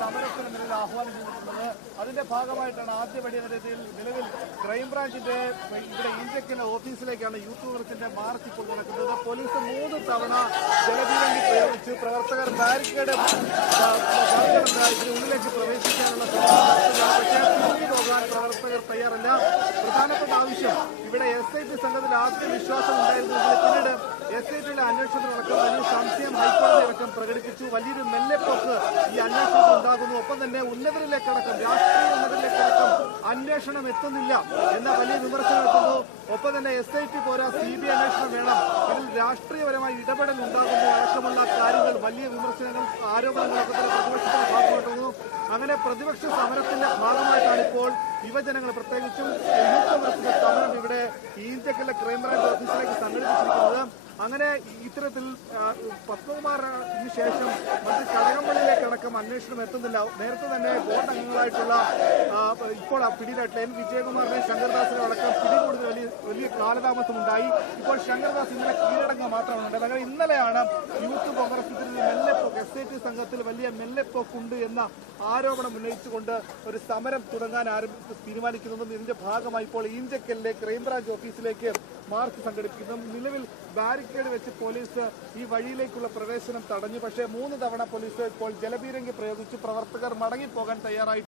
സമരത്തിന് നിലവിൽ ആഹ്വാനം ചെയ്തിട്ടുള്ളത്. അതിന്റെ ഭാഗമായിട്ടാണ് ആദ്യപടി നിലവിൽ ക്രൈംബ്രാഞ്ചിന്റെ ഇവിടെ ഈഞ്ചക്കൽ ഓഫീസിലേക്കാണ് യൂത്ത് കോൺഗ്രസിന്റെ മാർച്ച് ഇപ്പോൾ നടക്കുന്നത്. പോലീസ് 3 തവണ ജലപീരങ്കി പ്രയോഗിച്ച് പ്രവർത്തകർ ബാരിക്കേഡ് ഇതിനുള്ളിലേക്ക് പ്രവേശിക്കാനുള്ള പക്ഷേ തിരിഞ്ഞു പോകാൻ പ്രവർത്തകർ തയ്യാറല്ല. പ്രധാനപ്പെട്ട ആവശ്യം ഇവിടെ SIT സംഘത്തിൽ ആദ്യ വിശ്വാസം ഉണ്ടായിരുന്നെങ്കിൽ പിന്നീട് SITയിലെ അന്വേഷണത്തിലടക്കം വലിയ സംശയം ഹൈക്കോടതി അടക്കം പ്രകടിപ്പിച്ചു. വലിയൊരു മെല്ലെപ്പോക്ക് ഈ അന്വേഷണത്തിൽ ഉണ്ടാകുന്നു. ഒപ്പം തന്നെ ഉന്നതരിലേക്കടക്കം രാഷ്ട്രീയ ഉന്നതരിലേക്കടക്കം അന്വേഷണം എത്തുന്നില്ല എന്ന വലിയ വിമർശനം എത്തുന്നു. ഒപ്പം തന്നെ SIT പോരാ CBI അന്വേഷണം വേണം, ഇതിൽ രാഷ്ട്രീയപരമായി ഇടപെടൽ ഉണ്ടാകുന്നു അടക്കമുള്ള കാര്യങ്ങൾ വലിയ വിമർശനങ്ങൾ ആരോപണങ്ങളൊക്കെ തന്നെ പ്രതിപക്ഷത്തിന്റെ ഭാഗമായിട്ടുന്നു. അങ്ങനെ പ്രതിപക്ഷ സമരത്തിന്റെ ഭാഗമായിട്ടാണ് ഇപ്പോൾ യുവജനങ്ങൾ പ്രത്യേകിച്ചും യൂത്ത് കോൺഗ്രസിന്റെ സമരം ഇവിടെ ഈഞ്ചക്കലിലെ ക്രൈംബ്രാഞ്ച് ഓഫീസിലേക്ക് സംഘടിപ്പിച്ചിരിക്കുന്നത്. അങ്ങനെ ഇത്തരത്തിൽ പത്മകുമാറിന് ശേഷം മറ്റ് കടകംപള്ളിയിലേക്കടക്കം അന്വേഷണം എത്തുന്നില്ല. നേരത്തെ തന്നെ ബോർഡ് അംഗങ്ങളായിട്ടുള്ള ഇപ്പോൾ പിടിയിലായിട്ടുള്ള N. വിജയകുമാറിനെ ശങ്കർദാസിനെ അടക്കം പിടികൂടുന്ന വലിയ കാലതാമസമുണ്ടായി. ഇപ്പോൾ ശങ്കർദാസ് ഇന്നലെ കീഴടങ്ങുക മാത്രമാണ്. അങ്ങനെ ഇന്നലെയാണ് യൂത്ത് കോൺഗ്രസ് മെല്ലെപ്പോക്ക് SIT സംഘത്തിൽ വലിയ മെല്ലെപ്പോക്കുണ്ട് എന്ന ആരോപണം ഉന്നയിച്ചുകൊണ്ട് ഒരു സമരം തുടങ്ങാൻ തീരുമാനിക്കുന്നതും ഇതിന്റെ ഭാഗമായി ഇപ്പോൾ ഈഞ്ചക്കലിലെ ക്രൈംബ്രാഞ്ച് ഓഫീസിലേക്ക് മാർച്ച് സംഘടിപ്പിക്കുന്നു. നിലവിൽ ബാരിക്കേഡ് വെച്ച് പോലീസ് ഈ വഴിയിലേക്കുള്ള പ്രവേശനം തടഞ്ഞു. പക്ഷേ 3 തവണ പോലീസ് ഇപ്പോൾ ജലപീരങ്കി പ്രയോഗിച്ച് പ്രവർത്തകർ മടങ്ങിപ്പോകാൻ തയ്യാറായി.